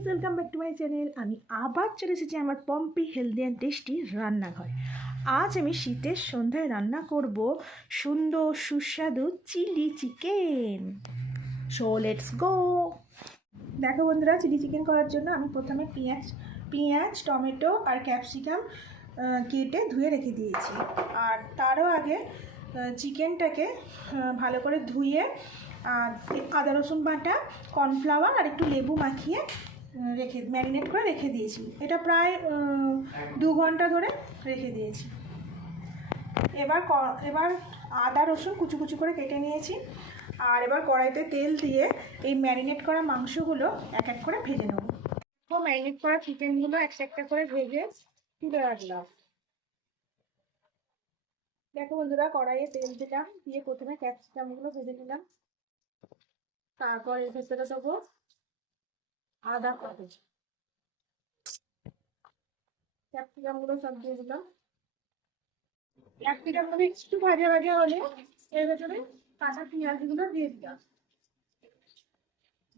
Guys, welcome back to my channel. আমি আবার চলে এসেছি আমার পম্পি হেলদি অ্যান্ড টেস্টি রান্নাঘর। আজ আমি শীতের সন্ধ্যায় রান্না করব সুন্দর সুস্বাদু chilli chicken. So let's go. দেখো বন্ধুরা, চিলি চিকেন করার জন্য আমি প্রথমে পেঁয়াজ টমেটো আর ক্যাপসিকাম কেটে ধুয়ে রেখে দিয়েছি। আর তারও আগে চিকেনটাকে ভালো করে ধুয়ে আর আদা রসুন বাটা, কর্নফ্লাওয়ার আর একটু লেবু মাখিয়ে ম্যারিনেট করে রেখে দিয়েছি। এটা প্রায় 2 ঘন্টা ধরে রেখে দিয়েছি। এবার আদা রসুন কুচি কুচি করে কেটে নিয়েছি। আর এবার কড়াইতে তেল দিয়ে এই ম্যারিনেট করা মাংসগুলো এক এক করে ভেজে নেব। ম্যারিনেট করা চিকেনগুলো একটা একটা করে ভেজে তুলে রাখলাম। দেখো বন্ধুরা, কড়াইয়ে তেল দিলাম, দিয়ে প্রথমে ক্যাপসিকামগুলো ভেজে নিলাম। তারপর এর ভেতরে দেবো আদা কাটা। ক্যাপসিকামগুলো সব দিয়ে দিলাম। ক্যাপসিকামগুলো একটু ভাজা ভাজা হলে এর ভেতরে কাঁচা পেঁয়াজগুলো দিয়ে দিলাম,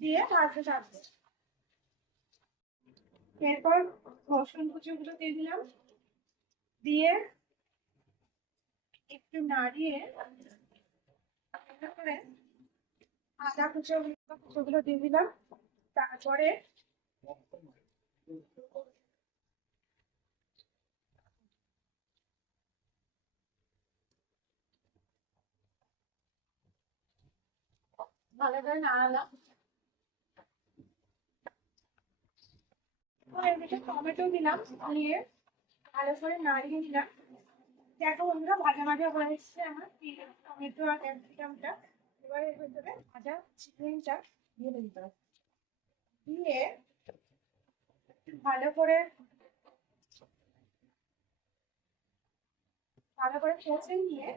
দিয়ে ভাজতে থাকবো। এরপর রসুন কুচিগুলো দিয়ে দিলাম, দিয়ে একটু নাড়িয়ে করে আদা কুচোগুলো দিয়ে দিলাম। তারপরে ভালো করে নাড়ালাম। টমেটো দিলাম, দিয়ে ভালো করে নাড়িয়ে নিলাম। দেখো বন্ধুরা, ভাজা ভাজা হয়ে এসছে আমার টমেটো আর ক্যাপসিকামটা। এবার এর ভেতরে ভাজা চিকেনটা দিয়ে দিতে হবে, দিয়ে ভালো করে কষে নিয়ে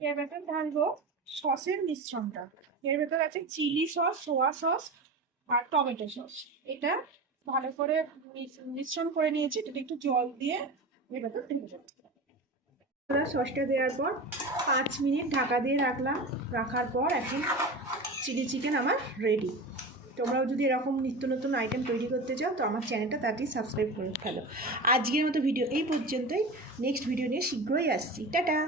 এর ভেতর ঢালবো সসের মিশ্রণটা। এর ভেতর আছে চিলি সস, সোয়া সস আর টমেটো সস। এটা ভালো করে মিশ্রণ করে নিয়েছি। এটা একটু জল দিয়ে এর ভেতর ঢেলে দেবো। সসটা দেওয়ার পর 5 মিনিট ঢাকা দিয়ে রাখার পর এখন চিলি চিকেন আমার রেডি। তোমরাও যদি এরকম নিত্য নতুন আইটেম তৈরি করতে চাও তো আমার চ্যানেলটা তাড়াতাড়ি সাবস্ক্রাইব করে ফেলো। আজকের মতো ভিডিও এই পর্যন্তই। নেক্সট ভিডিও নিয়ে শীঘ্রই আসছি। টাটা।